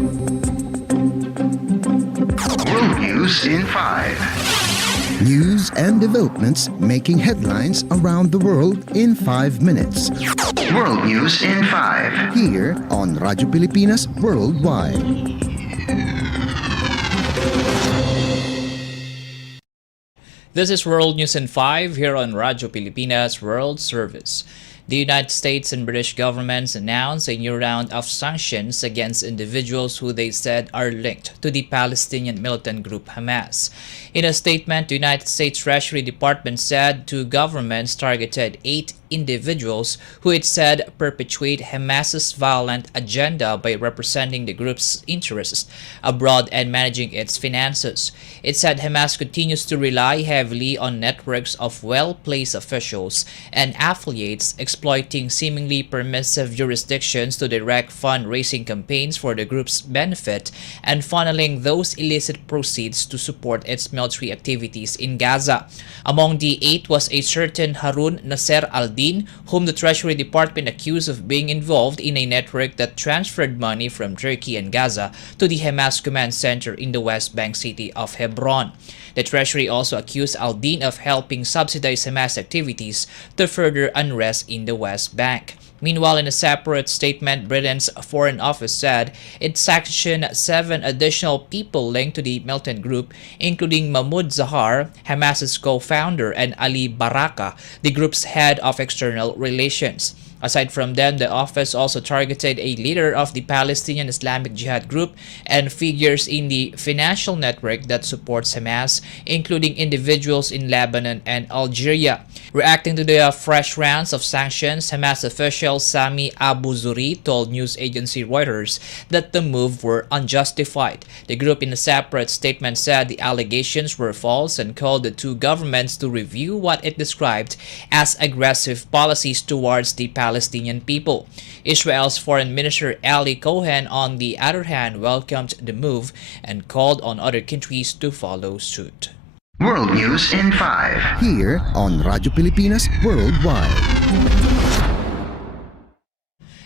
World News in 5. News and developments making headlines around the world in 5 minutes. World News in 5. Here on Radyo Pilipinas Worldwide. This is World News in 5 here on Radyo Pilipinas World Service. The United States and British governments announced a new round of sanctions against individuals who they said are linked to the Palestinian militant group Hamas. In a statement, the United States Treasury Department said two governments targeted 8 individuals who it said perpetuate Hamas's violent agenda by representing the group's interests abroad and managing its finances. It said Hamas continues to rely heavily on networks of well-placed officials and affiliates exploiting seemingly permissive jurisdictions to direct fundraising campaigns for the group's benefit and funneling those illicit proceeds to support its military activities in Gaza. Among the 8 was a certain Harun Nasser al-Din, whom the Treasury Department accused of being involved in a network that transferred money from Turkey and Gaza to the Hamas command center in the West Bank city of Hebron. The Treasury also accused al-Din of helping subsidize Hamas activities to further unrest in the West Bank. Meanwhile, in a separate statement, Britain's Foreign Office said it sanctioned 7 additional people linked to the militant group, including Mahmoud Zahar, Hamas's co-founder, and Ali Baraka, the group's head of external relations. Aside from them, the office also targeted a leader of the Palestinian Islamic Jihad group and figures in the financial network that supports Hamas, including individuals in Lebanon and Algeria. Reacting to the fresh rounds of sanctions, Hamas official Sami Abu Zuri told news agency Reuters that the move were unjustified. The group in a separate statement said the allegations were false and called the two governments to review what it described as aggressive policies towards the Palestinian people. Israel's Foreign Minister Ali Cohen, on the other hand, welcomed the move and called on other countries to follow suit. World News in 5. Here on Radyo Pilipinas Worldwide.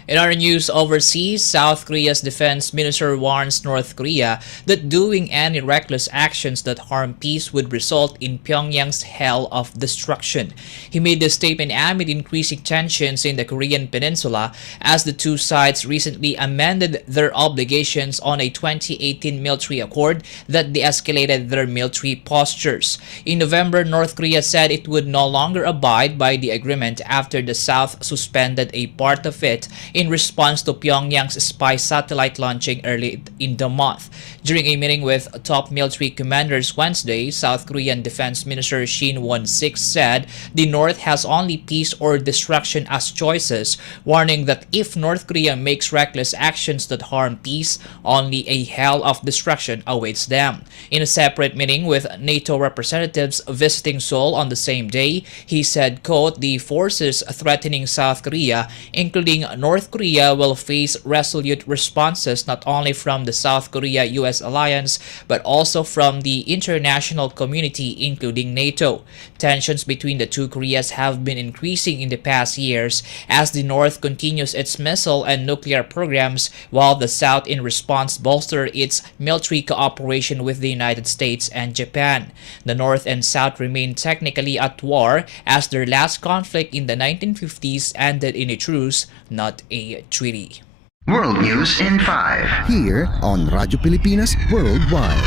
In our news overseas, South Korea's defense minister warns North Korea that doing any reckless actions that harm peace would result in Pyongyang's hell of destruction. He made this statement amid increasing tensions in the Korean peninsula as the two sides recently amended their obligations on a 2018 military accord that de-escalated their military postures. In November, North Korea said it would no longer abide by the agreement after the South suspended a part of it in response to Pyongyang's spy satellite launching early in the month. During a meeting with top military commanders Wednesday, South Korean Defense Minister Shin Won-sik said the North has only peace or destruction as choices, warning that if North Korea makes reckless actions that harm peace, only a hell of destruction awaits them. In a separate meeting with NATO representatives visiting Seoul on the same day, he said, quote, "The forces threatening South Korea, including North Korea, will face resolute responses not only from the South Korea-US alliance but also from the international community, including NATO." Tensions between the two Koreas have been increasing in the past years as the North continues its missile and nuclear programs while the South in response bolsters its military cooperation with the United States and Japan. The North and South remain technically at war as their last conflict in the 1950s ended in a truce, not a treaty. World News in 5. Here on Radyo Pilipinas Worldwide.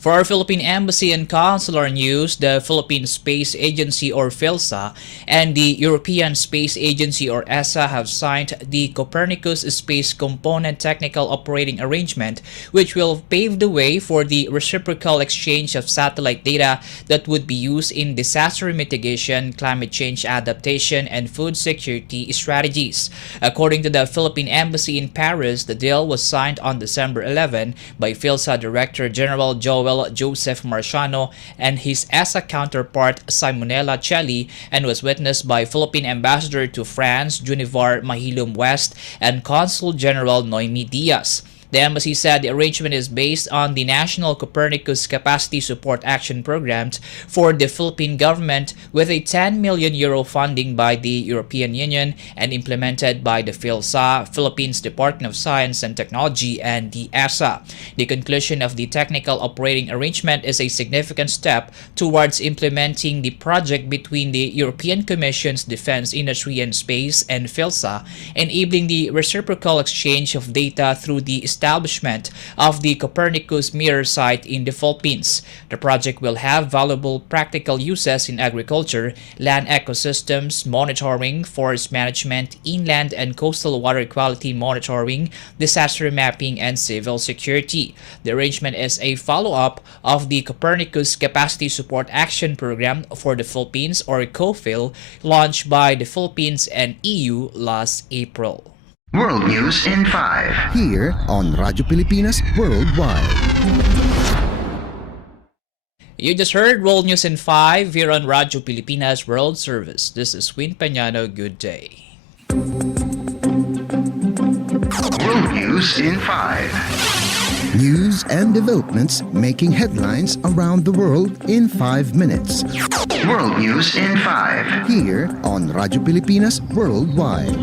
For our Philippine Embassy and Consular news, the Philippine Space Agency or PhilSA and the European Space Agency or ESA have signed the Copernicus Space Component Technical Operating Arrangement, which will pave the way for the reciprocal exchange of satellite data that would be used in disaster mitigation, climate change adaptation, and food security strategies. According to the Philippine Embassy in Paris, the deal was signed on December 11 by PhilSA Director General Joel Joseph Marciano and his ESA counterpart Simonella Celli, and was witnessed by Philippine Ambassador to France Junivar Mahilum West and Consul General Noemi Diaz. The embassy said the arrangement is based on the National Copernicus Capacity Support Action Program for the Philippine government, with a 10 million euro funding by the European Union and implemented by the PhilSA, Philippines Department of Science and Technology, and the ESA. The conclusion of the technical operating arrangement is a significant step towards implementing the project between the European Commission's Defense Industry and Space and PhilSA, enabling the reciprocal exchange of data through the establishment of the Copernicus Mirror site in the Philippines. The project will have valuable practical uses in agriculture, land ecosystems monitoring, forest management, inland and coastal water quality monitoring, disaster mapping, and civil security. The arrangement is a follow-up of the Copernicus Capacity Support Action Program for the Philippines, or COFIL, launched by the Philippines and EU last April. World News in 5. Here on Radyo Pilipinas Worldwide. You just heard World News in 5 here on Radyo Pilipinas World Service. This is Peñano. Good day. World News in 5. News and developments making headlines around the world in 5 minutes. World News in 5. Here on Radyo Pilipinas Worldwide.